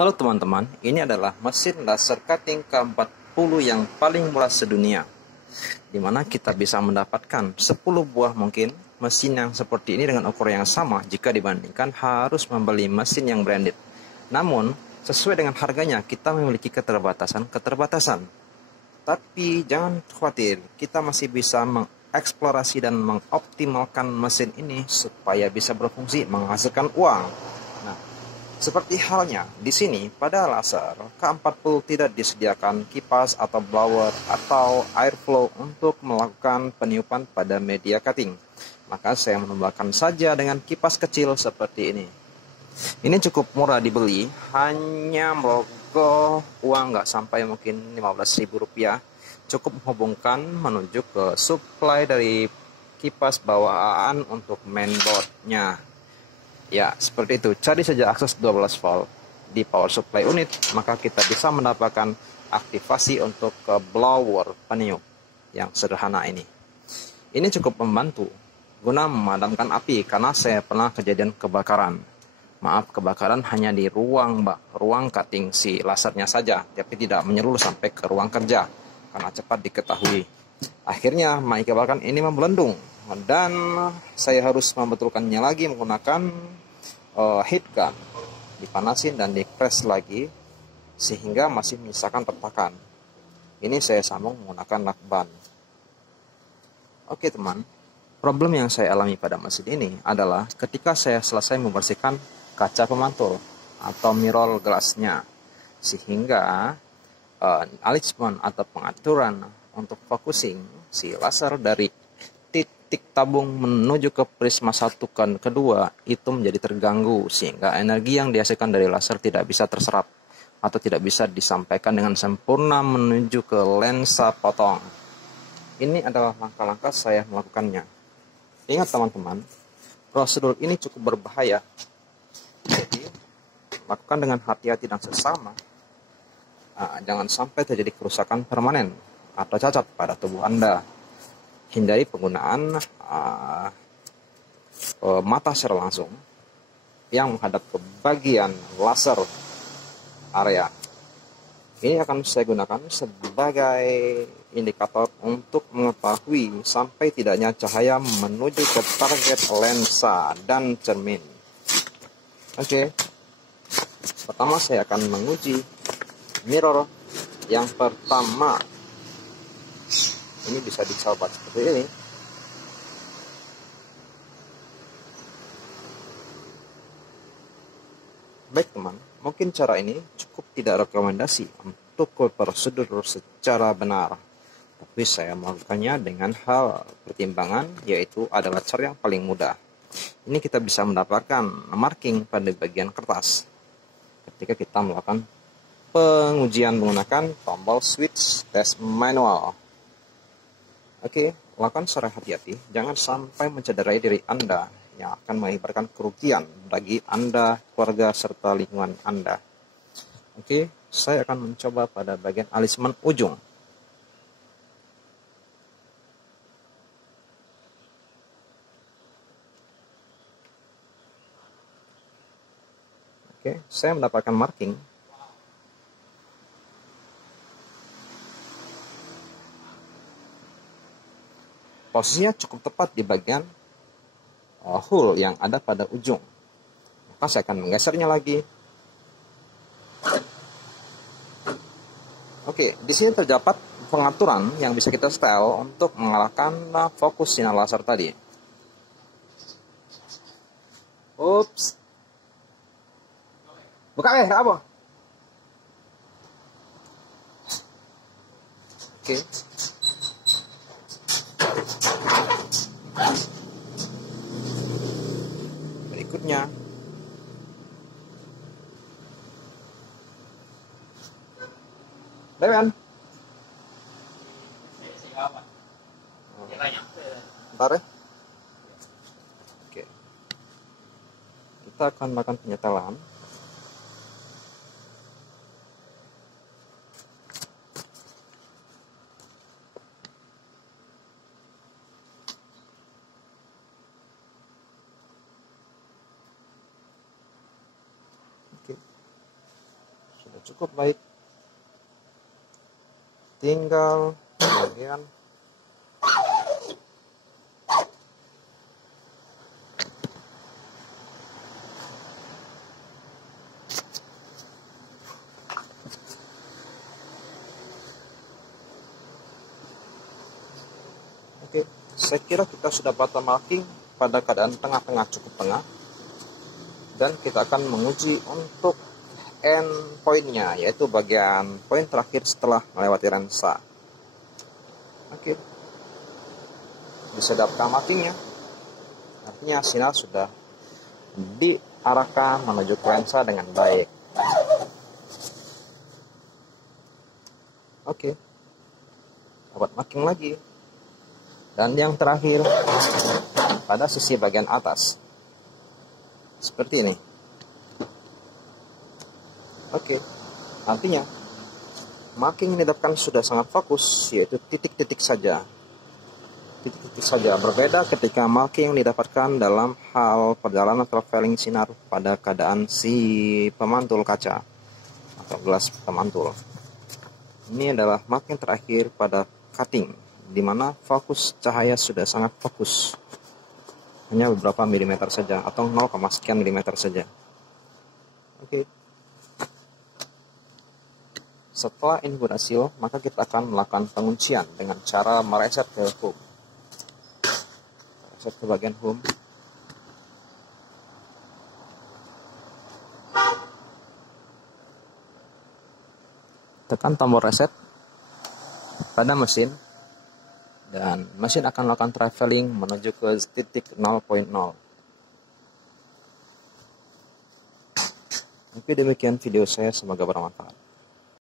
Halo teman-teman, ini adalah mesin laser cutting K40 yang paling murah sedunia, di mana kita bisa mendapatkan 10 buah mungkin mesin yang seperti ini dengan ukuran yang sama jika dibandingkan harus membeli mesin yang branded. Namun, sesuai dengan harganya, kita memiliki keterbatasan. Tapi jangan khawatir, kita masih bisa mengeksplorasi dan mengoptimalkan mesin ini supaya bisa berfungsi menghasilkan uang. Nah, seperti halnya di sini pada laser K40 tidak disediakan kipas atau blower atau airflow untuk melakukan peniupan pada media cutting. Maka saya menambahkan saja dengan kipas kecil seperti ini. Ini cukup murah dibeli, hanya merogoh uang nggak sampai mungkin Rp15.000. Cukup menghubungkan menuju ke supply dari kipas bawaan untuk mainboardnya. Ya, seperti itu. Cari saja akses 12 volt di power supply unit, maka kita bisa mendapatkan aktivasi untuk ke blower peniup yang sederhana ini. Ini cukup membantu guna memadamkan api karena saya pernah kejadian kebakaran. Maaf, kebakaran hanya di ruang cutting si lasernya saja, tapi tidak menyeluruh sampai ke ruang kerja karena cepat diketahui. Akhirnya mic kebakaran ini membelendung dan saya harus membetulkannya lagi menggunakan heat gun, dipanasin dan dipres lagi sehingga masih menyisakan retakan. Ini saya sambung menggunakan lakban. Oke teman, problem yang saya alami pada mesin ini adalah ketika saya selesai membersihkan kaca pemantul atau mirror glassnya, sehingga alignment atau pengaturan untuk focusing si laser dari titik tabung menuju ke prisma satu kan kedua itu menjadi terganggu sehingga energi yang dihasilkan dari laser tidak bisa terserap atau tidak bisa disampaikan dengan sempurna menuju ke lensa potong. Ini adalah langkah-langkah saya melakukannya. Ingat teman-teman, prosedur ini cukup berbahaya. Jadi, lakukan dengan hati-hati dan seksama. Jangan sampai terjadi kerusakan permanen atau cacat pada tubuh Anda. Hindari penggunaan mata secara langsung yang menghadap ke bagian laser area. Ini akan saya gunakan sebagai indikator untuk mengetahui sampai tidaknya cahaya menuju ke target lensa dan cermin. Oke. Pertama saya akan menguji mirror yang pertama. Ini bisa dicoba seperti ini. Baik teman, mungkin cara ini cukup tidak rekomendasi untuk prosedur secara benar. Tapi saya melakukannya dengan hal pertimbangan, yaitu adalah cara yang paling mudah. Ini kita bisa mendapatkan marking pada bagian kertas ketika kita melakukan pengujian menggunakan tombol switch test manual. Oke, lakukan secara hati-hati, jangan sampai mencederai diri Anda yang akan mengakibatkan kerugian bagi Anda, keluarga, serta lingkungan Anda. Oke, saya akan mencoba pada bagian alignment ujung. Oke, saya mendapatkan marking. Posisinya cukup tepat di bagian hole yang ada pada ujung. Maka saya akan menggesernya lagi. Oke, di sini terdapat pengaturan yang bisa kita setel untuk mengalahkan fokus sinar laser tadi. Ups. Buka apa? Oke. Berikutnya, Dewan. Bentar ya. Oke. Kita akan melakukan penyetelan. Oke. sudah cukup baik. Tinggal bagian oke, saya kira kita sudah bottom marking pada keadaan tengah-tengah, cukup tengah. Dan kita akan menguji untuk end pointnya, yaitu bagian poin terakhir setelah melewati lensa. Oke, disedapkan markingnya, artinya sinar sudah diarahkan menuju ke lensa dengan baik. Oke, dapat marking lagi. Dan yang terakhir pada sisi bagian atas seperti ini. Oke, artinya marking yang didapatkan sudah sangat fokus, yaitu titik-titik saja. Titik-titik saja. Berbeda ketika marking yang didapatkan dalam hal perjalanan traveling sinar pada keadaan si pemantul kaca atau gelas pemantul. Ini adalah marking terakhir pada cutting, di mana fokus cahaya sudah sangat fokus, hanya beberapa milimeter saja atau 0, sekian milimeter saja. Oke. Setelah ini berhasil, maka kita akan melakukan penguncian dengan cara mereset ke home. Reset ke bagian home. Tekan tombol reset pada mesin. Dan mesin akan melakukan traveling menuju ke titik 0.0. Oke, demikian video saya, semoga bermanfaat.